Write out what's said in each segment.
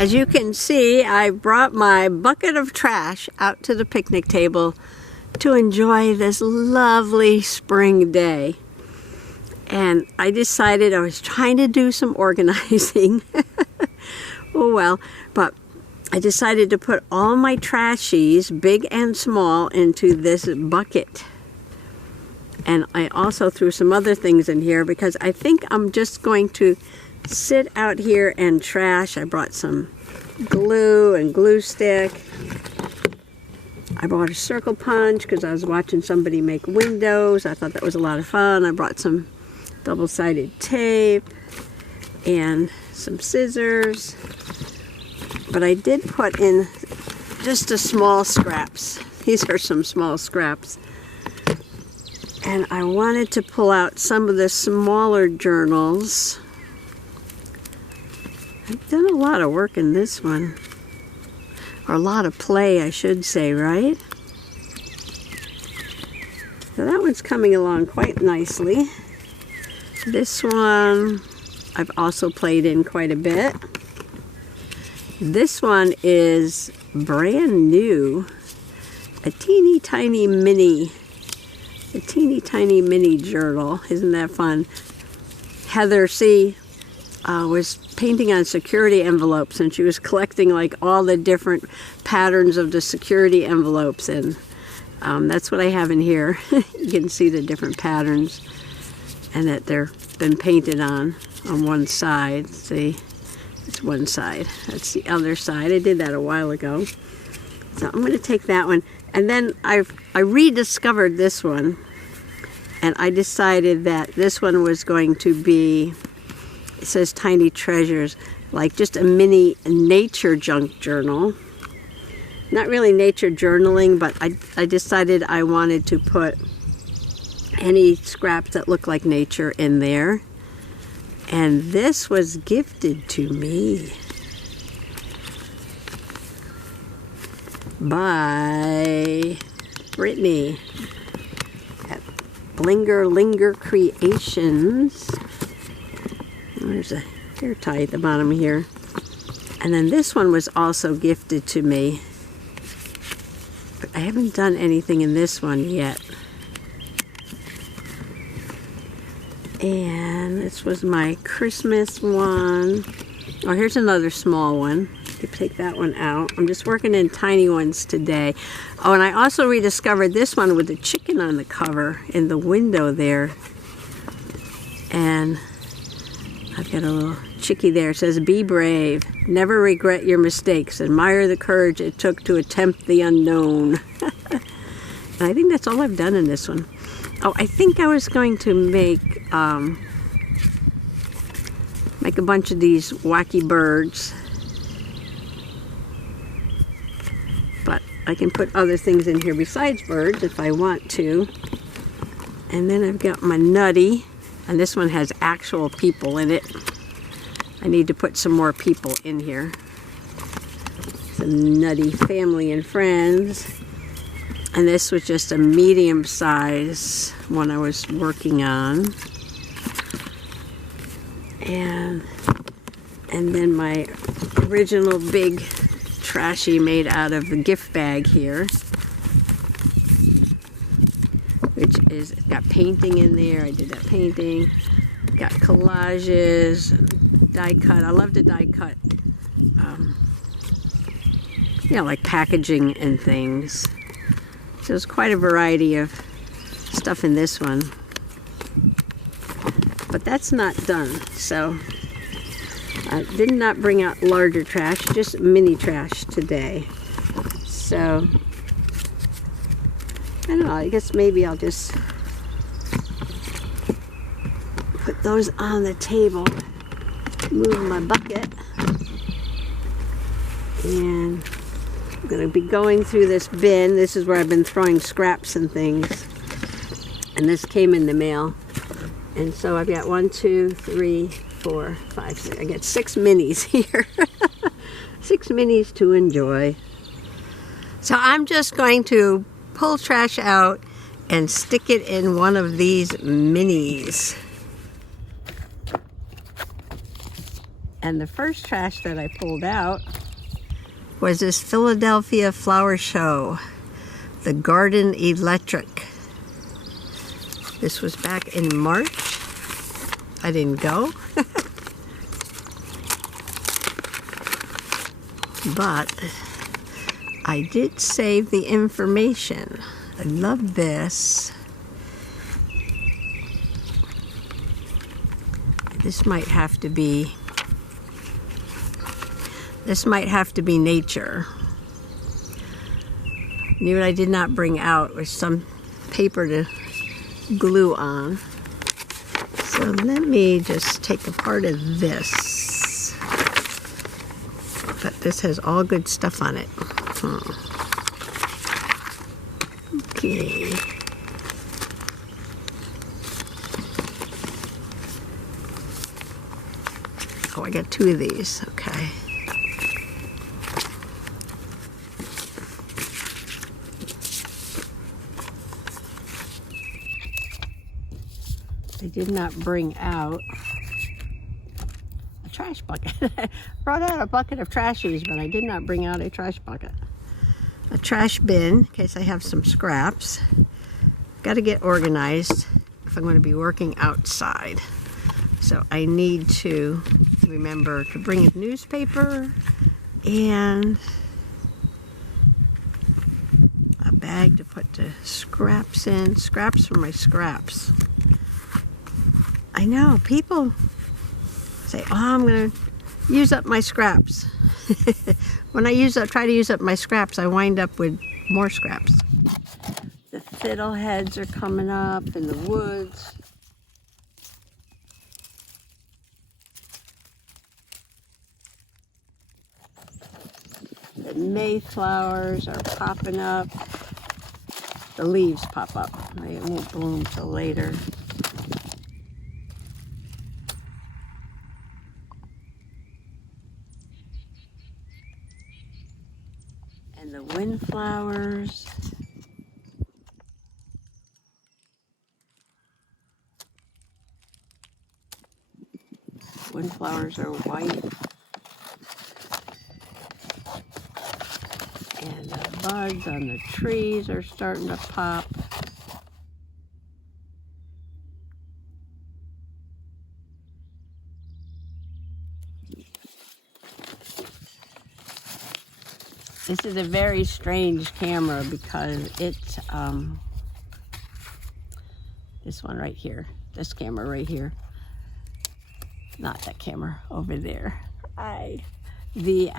As you can see, I brought my bucket of trash out to the picnic table to enjoy this lovely spring day. And I decided I was trying to do some organizing. Oh well, but I decided to put all my trashies, big and small, into this bucket. And I also threw some other things in here because I think I'm just going to sit out here and trash. I brought some glue and glue stick. I brought a circle punch because I was watching somebody make windows. I thought that was a lot of fun. I brought some double-sided tape and some scissors. But I did put in just a small scraps. These are some small scraps. And I wanted to pull out some of the smaller journals. I've done a lot of work in this one. Or a lot of play, I should say, right? So that one's coming along quite nicely. This one I've also played in quite a bit. This one is brand new. A teeny tiny mini journal. Isn't that fun? Heather C. Was painting on security envelopes, and she was collecting like all the different patterns of the security envelopes, and that's what I have in here. You can see the different patterns and that they're been painted on one side. See, it's one side. That's the other side. I did that a while ago. So I'm going to take that one, and then I rediscovered this one, and I decided that this one was going to be, it says Tiny Treasures, like just a mini nature junk journal. Not really nature journaling, but I decided I wanted to put any scraps that look like nature in there. And this was gifted to me by Brittany at Linger Creations. There's a hair tie at the bottom here. And then this one was also gifted to me. But I haven't done anything in this one yet. And this was my Christmas one. Oh, here's another small one. You can take that one out. I'm just working in tiny ones today. Oh, and I also rediscovered this one with the chicken on the cover in the window there. And I've got a little chickie there. It says, "Be brave. Never regret your mistakes. Admire the courage it took to attempt the unknown." And I think that's all I've done in this one. Oh, I think I was going to make a bunch of these wacky birds. But I can put other things in here besides birds if I want to. And then I've got my nutty. And this one has actual people in it. I need to put some more people in here. Some nutty family and friends. And this was just a medium size one I was working on. And then my original big trashy made out of the gift bag here. Which is, it's got painting in there. I did that painting. Got collages, die cut. I love to die cut, you know, like packaging and things. So there's quite a variety of stuff in this one. But that's not done. So I did not bring out larger trash, just mini trash today. So I don't know, I guess maybe I'll just put those on the table, move my bucket, and I'm going to be going through this bin. This is where I've been throwing scraps and things, and this came in the mail. And so I've got 1, 2, 3, 4, 5, 6. I got 6 minis here. 6 minis to enjoy. So I'm just going to pull trash out and stick it in one of these minis. And the first trash that I pulled out was this Philadelphia flower show, the Garden Electric. This was back in March. I didn't go. But I did save the information. I love this. This might have to be nature. And what I did not bring out was some paper to glue on. So let me just take a part of this. But this has all good stuff on it. Okay. Oh, I got 2 of these. Okay. I did not bring out a trash bucket. I brought out a bucket of trashies, but I did not bring out a trash bucket. A trash bin, in case I have some scraps. Got to get organized if I'm going to be working outside. So I need to remember to bring a newspaper and a bag to put the scraps in. Scraps for my scraps. I know, people say, oh, I'm going to use up my scraps. When I try to use up my scraps, I wind up with more scraps. The fiddleheads are coming up in the woods. The mayflowers are popping up. The leaves pop up. They won't bloom till later. And the windflowers. Windflowers are white. And the buds on the trees are starting to pop. This is a very strange camera because it's, this one right here, this camera right here, not that camera over there. The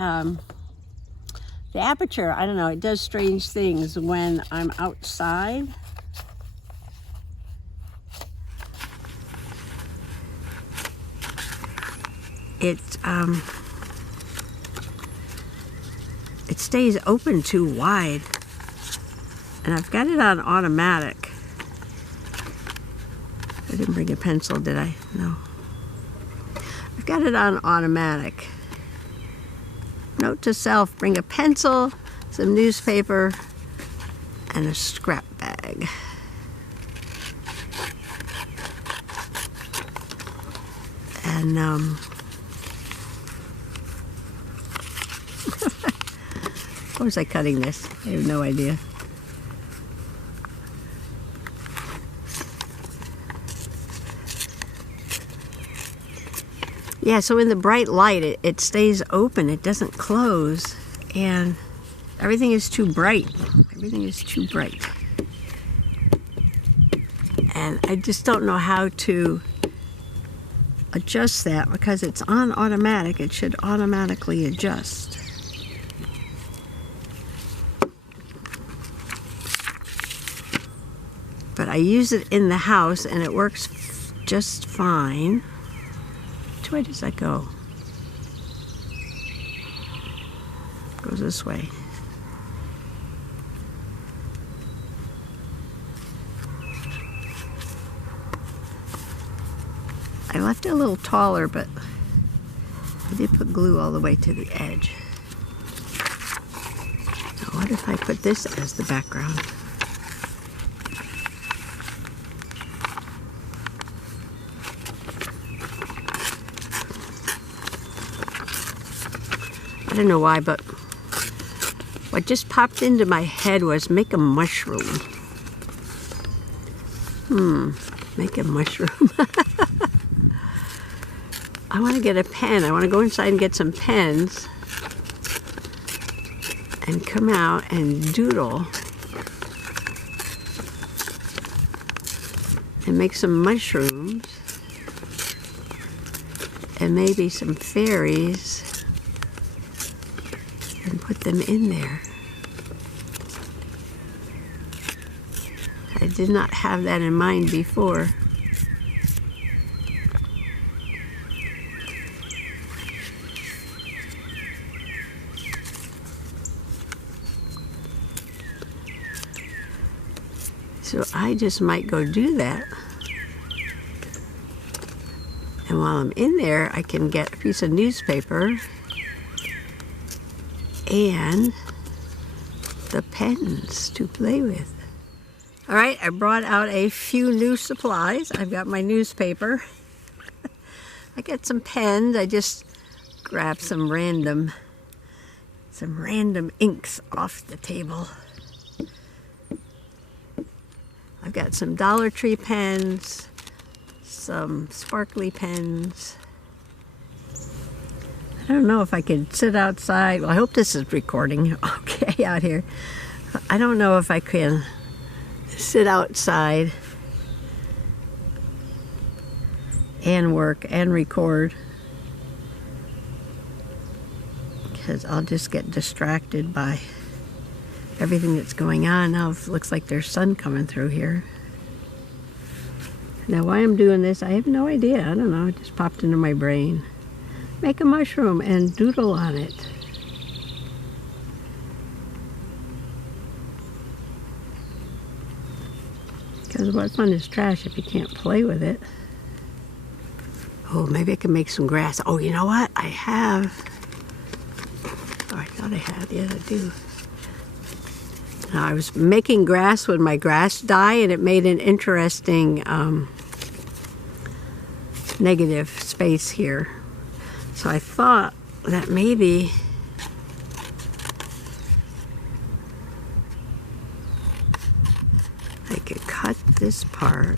aperture, I don't know, it does strange things when I'm outside. It stays open too wide, and I've got it on automatic. I didn't bring a pencil, did I? No. I've got it on automatic. Note to self, bring a pencil, some newspaper, and a scrap bag. And how was I cutting this? I have no idea. Yeah, so in the bright light, it stays open. It doesn't close. And everything is too bright. Everything is too bright. And I just don't know how to adjust that because it's on automatic. It should automatically adjust. But I use it in the house and it works just fine. Which way does that go? It goes this way. I left it a little taller, but I did put glue all the way to the edge. Now what if I put this as the background? I don't know why, but what just popped into my head was make a mushroom. Make a mushroom. I want to get a pen. I want to go inside and get some pens and come out and doodle and make some mushrooms and maybe some fairies and put them in there. I did not have that in mind before. So I just might go do that. And while I'm in there, I can get a piece of newspaper and the pens to play with. All right, I brought out a few new supplies. I've got my newspaper. I got some pens. I just grabbed some random inks off the table. I've got some Dollar Tree pens, some sparkly pens. I don't know if I could sit outside. Well, I hope this is recording okay out here. I don't know if I can sit outside and work and record, because I'll just get distracted by everything that's going on. Now it looks like there's sun coming through here. Now why I'm doing this, I have no idea. I don't know, it just popped into my brain. Make a mushroom and doodle on it. Because what fun is trash if you can't play with it? Oh, maybe I can make some grass. Oh, you know what? I have. Oh, I thought I had. Yeah, I do. Now, I was making grass with my grass dye, and it made an interesting negative space here. So I thought that maybe I could cut this part.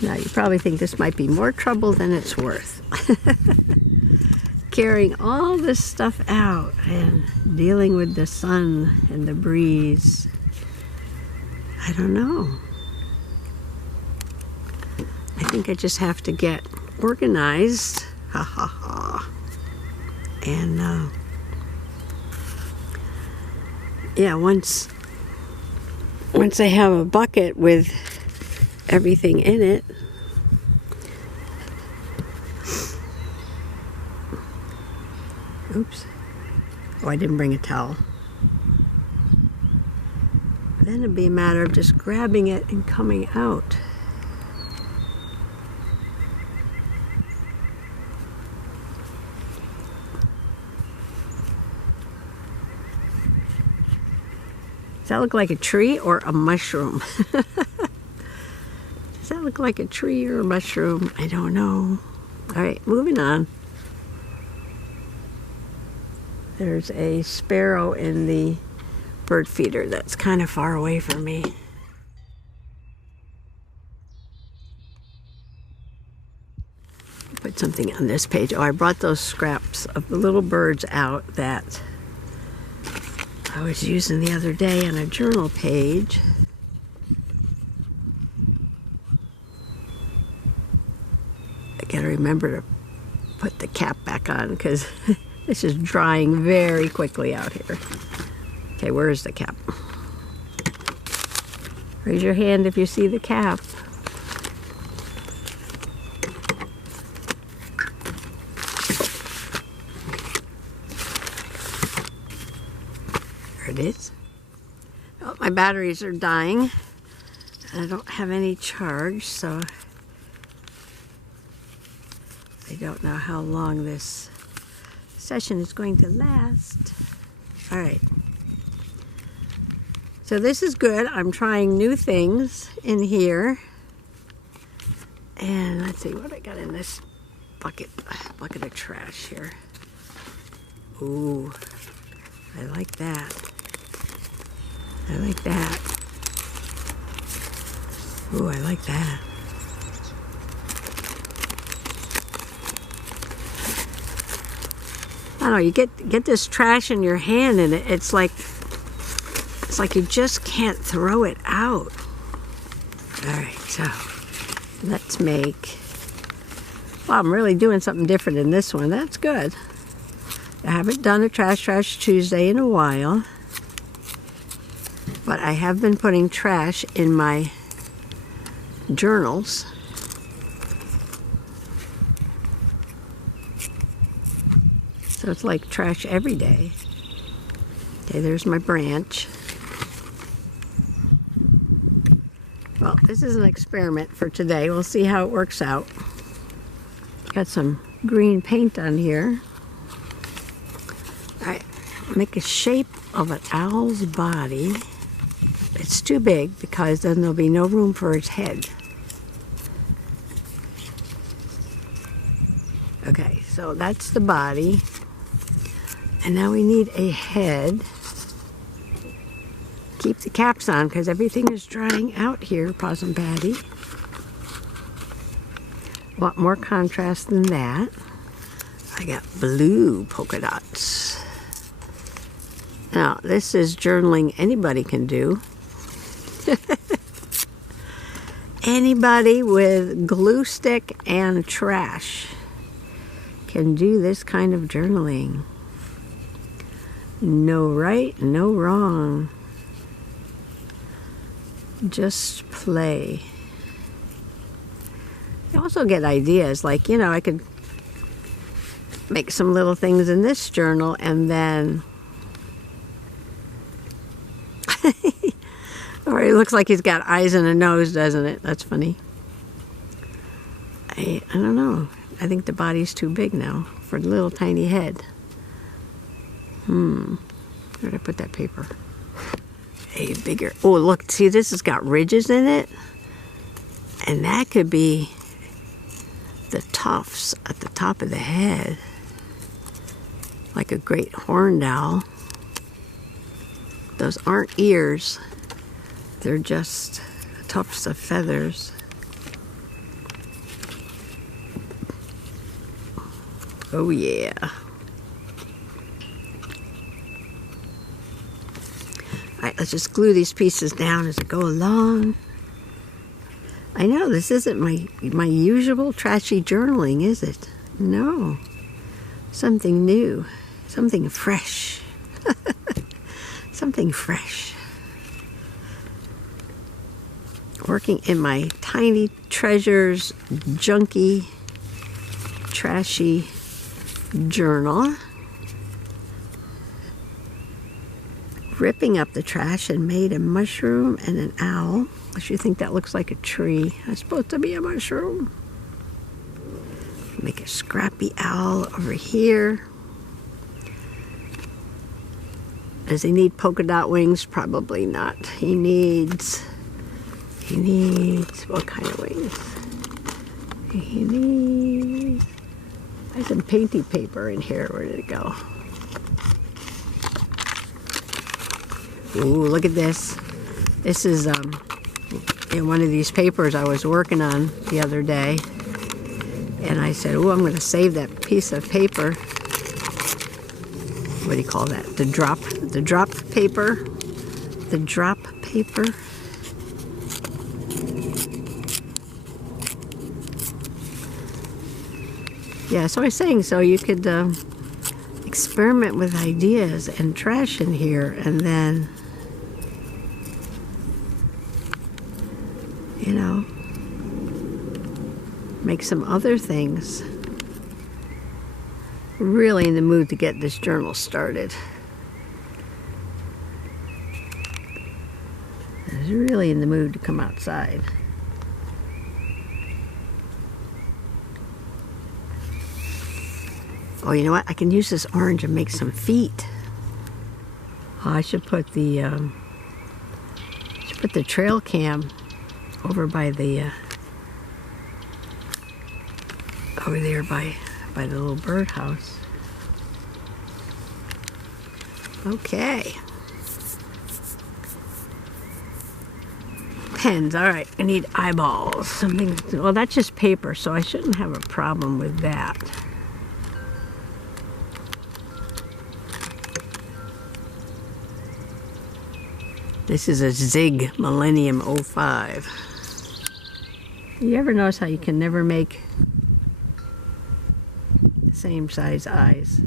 Now you probably think this might be more trouble than it's worth. Carrying all this stuff out and dealing with the sun and the breeze. I don't know. I think I just have to get organized. Ha ha ha. And yeah, once I have a bucket with everything in it, oops, oh, I didn't bring a towel. Then it'd be a matter of just grabbing it and coming out. Does that look like a tree or a mushroom? Does that look like a tree or a mushroom? I don't know. All right, moving on. There's a sparrow in the bird feeder that's kind of far away from me. Put something on this page. Oh, I brought those scraps of the little birds out that I was using the other day on a journal page. I gotta remember to put the cap back on because this is drying very quickly out here. Okay, where is the cap? Raise your hand if you see the cap. There it is. Oh, my batteries are dying. I don't have any charge, so I don't know how long this session is going to last. All right. So this is good. I'm trying new things in here. And let's see what I got in this bucket of trash here. Ooh, I like that. I like that. Ooh, I like that. I don't know, you get this trash in your hand and it's like you just can't throw it out. All right, so let's make, well, I'm really doing something different in this one. That's good. I haven't done a Trash Tuesday in a while, but I have been putting trash in my journals. So it's like trash every day. Okay, there's my branch. Well, this is an experiment for today. We'll see how it works out. Got some green paint on here. All right, make a shape of an owl's body. It's too big because then there'll be no room for its head. Okay, so that's the body. And now we need a head. Keep the caps on because everything is drying out here, Possum Patty. Want more contrast than that. I got blue polka dots. Now, this is journaling anybody can do. Anybody with glue stick and trash can do this kind of journaling. No right, no wrong. Just play. You also get ideas like, you know, I could make some little things in this journal and then or it looks like he's got eyes and a nose, doesn't it? That's funny. I don't know. I think the body's too big now for the little tiny head. Where did I put that paper? A bigger. Oh, look. See, this has got ridges in it. And that could be the tufts at the top of the head. Like a great horned owl. Those aren't ears. They're just tufts of feathers. Oh, yeah. All right, let's just glue these pieces down as I go along. I know this isn't my usual trashy journaling, is it? No. Something new. Something fresh. Something fresh. Working in my tiny treasures, junky, trashy journal. Ripping up the trash and made a mushroom and an owl. Unless you think that looks like a tree. It's supposed to be a mushroom. Make a scrappy owl over here. Does he need polka dot wings? Probably not. He needs, what kind of wings? He needs, there's some painty paper in here. Where did it go? Ooh, look at this. This is in one of these papers I was working on the other day. And I said, oh, I'm going to save that piece of paper. What do you call that? The drop paper. The drop paper. Yeah, so I was saying, so you could experiment with ideas and trash in here, and then, you know, make some other things. Really in the mood to get this journal started. I was really in the mood to come outside. Oh, you know what? I can use this orange and make some feet. Oh, I should put the trail cam over by the over there by the little birdhouse. Okay. Pens, all right, I need eyeballs. Something, well, that's just paper, so I shouldn't have a problem with that. This is a Zig Millennium 05. You ever notice how you can never make the same size eyes?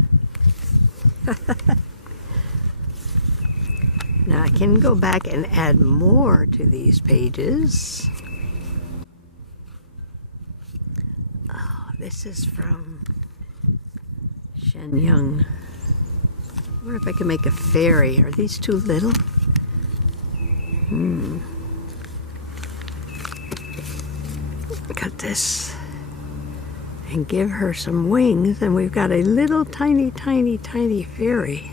Now I can go back and add more to these pages. Oh, this is from Shen Yung. I wonder if I can make a fairy. Are these too little? Cut this and give her some wings, and we've got a little tiny fairy.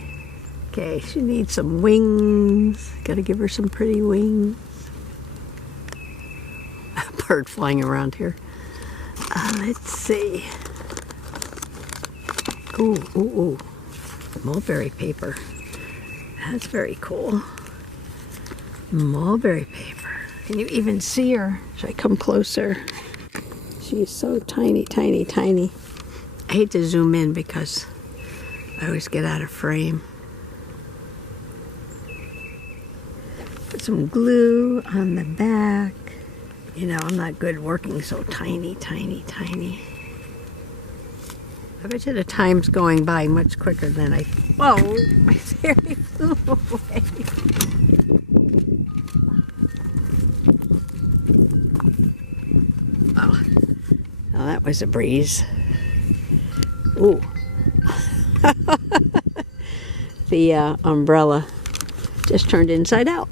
Okay, she needs some wings. Gotta give her some pretty wings. A bird flying around here. Let's see. Ooh. Mulberry paper. That's very cool. Mulberry paper. Can you even see her? Should I come closer? She's so tiny. I hate to zoom in because I always get out of frame. Put some glue on the back. You know, I'm not good working so tiny. I bet you the time's going by much quicker than I... Whoa! My fairy flew away. Oh, well, that was a breeze. Ooh. The umbrella just turned inside out.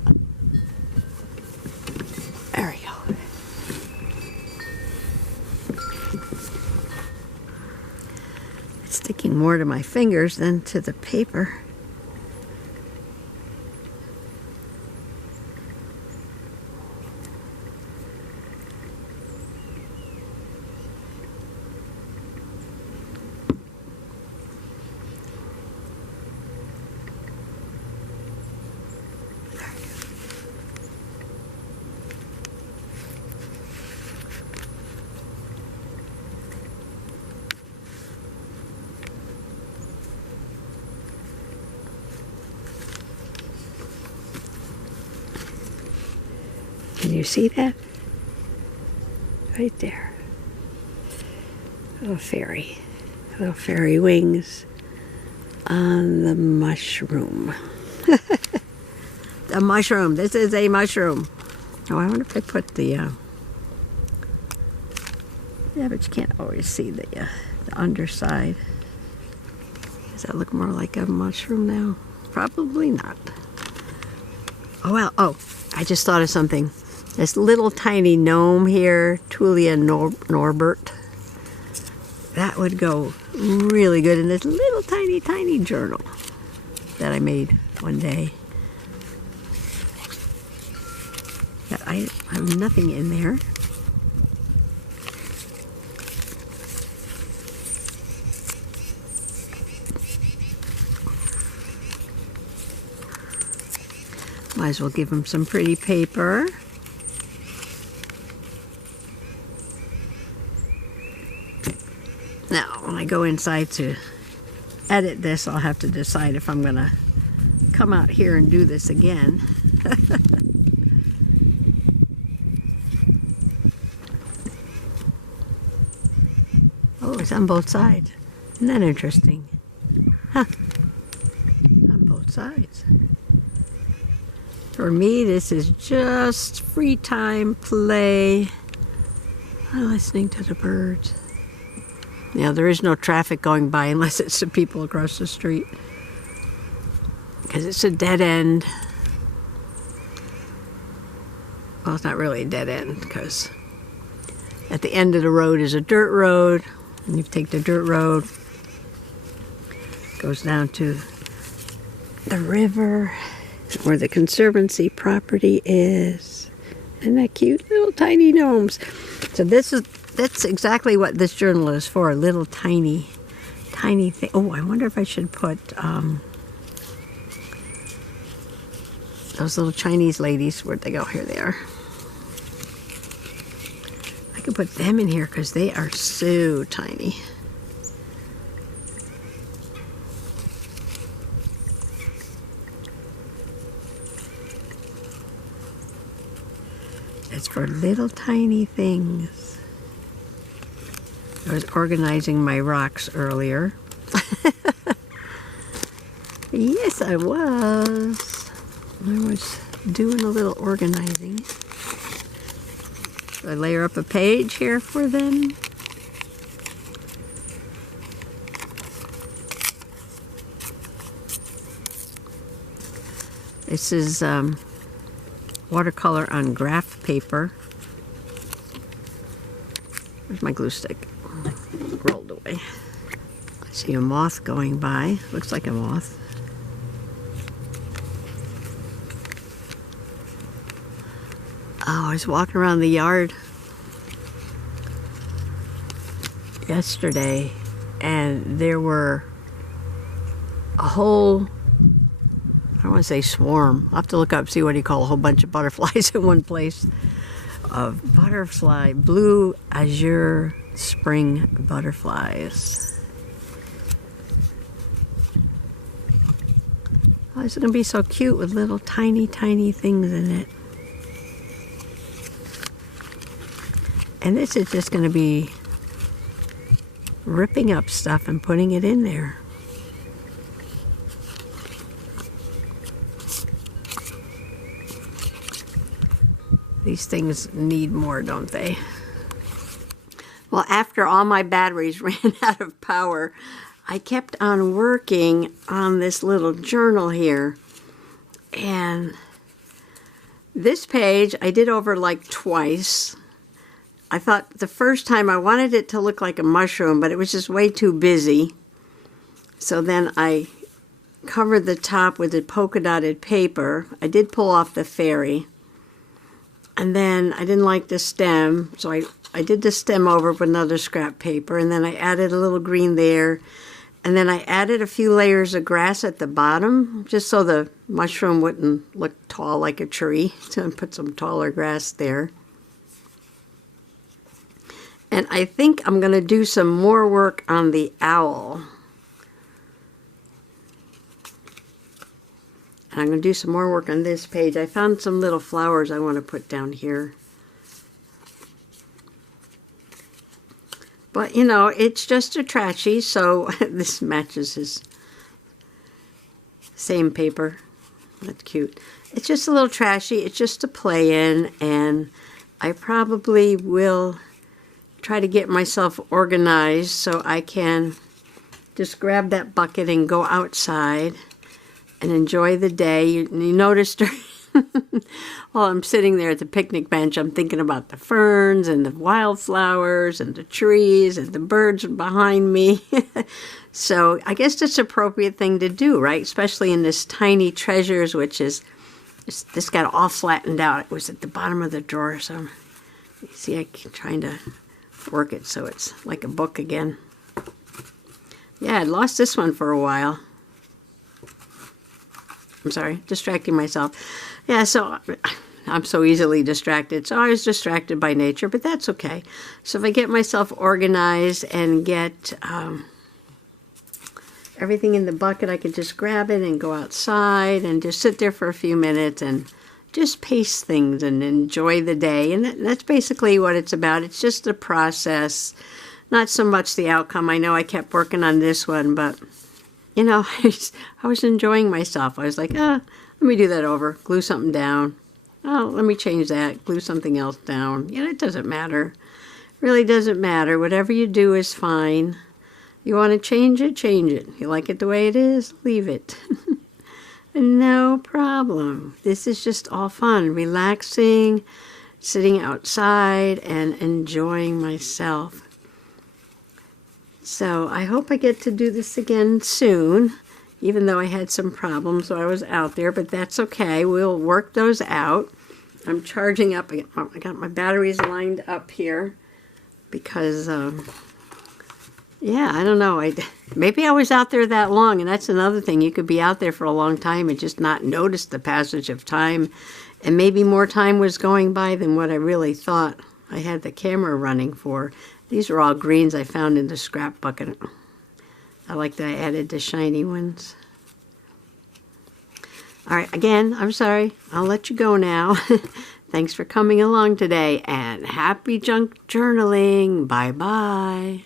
There we go. It's sticking more to my fingers than to the paper. Can you see that? Right there. Little fairy wings on the mushroom. The mushroom. This is a mushroom. Oh, I wonder if I put the... yeah, but you can't always see the underside. Does that look more like a mushroom now? Probably not. Oh, well, oh, I just thought of something. This little tiny gnome here, Tulia Norbert, that would go really good in this little tiny journal that I made one day. But I have nothing in there. Might as well give him some pretty paper. Now, when I go inside to edit this, I'll have to decide if I'm going to come out here and do this again. Oh, it's on both sides. Isn't that interesting? Huh. On both sides. For me, this is just free time play. I'm listening to the birds. Now, there is no traffic going by unless it's the people across the street, because it's a dead end. Well, it's not really a dead end, because at the end of the road is a dirt road, and you take the dirt road, goes down to the river where the Conservancy property is. Isn't that cute? Little tiny gnomes. So that's exactly what this journal is for, a little tiny thing. Oh, I wonder if I should put those little Chinese ladies. Where'd they go? Here they are. I could put them in here because they are so tiny. It's for little tiny things. I was organizing my rocks earlier. Yes, I was. I was doing a little organizing. So I layer up a page here for them. This is watercolor on graph paper. Where's my glue stick? Rolled away. I see a moth going by. Looks like a moth. Oh, I was walking around the yard yesterday, and there were a whole, I don't want to say swarm. I'll have to look up, see what you call a whole bunch of butterflies in one place. Of butterfly, blue azure spring butterflies. Oh, it's going to be so cute with little tiny, tiny things in it. And this is just going to be ripping up stuff and putting it in there. These things need more, don't they? Well, after all my batteries ran out of power, I kept on working on this little journal here. And this page I did over like twice. I thought the first time I wanted it to look like a mushroom, but it was just way too busy. So then I covered the top with the polka dotted paper. I did pull off the fairy. And then I didn't like the stem, so I did the stem over with another scrap paper, and then I added a little green there. And then I added a few layers of grass at the bottom, just so the mushroom wouldn't look tall like a tree. So I put some taller grass there. And I think I'm going to do some more work on the owl. And I'm going to do some more work on this page. I found some little flowers I want to put down here. But, you know, it's just a trashy, so this matches his same paper. That's cute. It's just a little trashy. It's just to play in, and I probably will try to get myself organized so I can just grab that bucket and go outside and enjoy the day. You noticed while I'm sitting there at the picnic bench, I'm thinking about the ferns and the wildflowers and the trees and the birds behind me. So I guess that's an appropriate thing to do, right? Especially in this tiny treasures, which is, this got all flattened out. It was at the bottom of the drawer, so you see I'm trying to work it so it's like a book again. Yeah, I lost this one for a while. I'm sorry, distracting myself. Yeah, so I'm so easily distracted. So I was distracted by nature, but that's okay. So if I get myself organized and get everything in the bucket, I can just grab it and go outside and just sit there for a few minutes and just paste things and enjoy the day. And that's basically what it's about. It's just the process, not so much the outcome. I know I kept working on this one, but, you know, I was enjoying myself. I was like, let me do that over, glue something down. Oh, let me change that, glue something else down. You know, it doesn't matter. It really doesn't matter. Whatever you do is fine. You want to change it, change it. You like it the way it is, leave it. No problem. This is just all fun, relaxing, sitting outside and enjoying myself. So I hope I get to do this again soon, even though I had some problems while I was out there, but that's okay. We'll work those out. I'm charging up. I got my batteries lined up here because, yeah, I don't know. Maybe I was out there that long, and that's another thing. You could be out there for a long time and just not notice the passage of time, and maybe more time was going by than what I really thought I had the camera running for. These are all greens I found in the scrap bucket. I like that I added the shiny ones. All right, again, I'm sorry. I'll let you go now. Thanks for coming along today, and happy junk journaling. Bye-bye.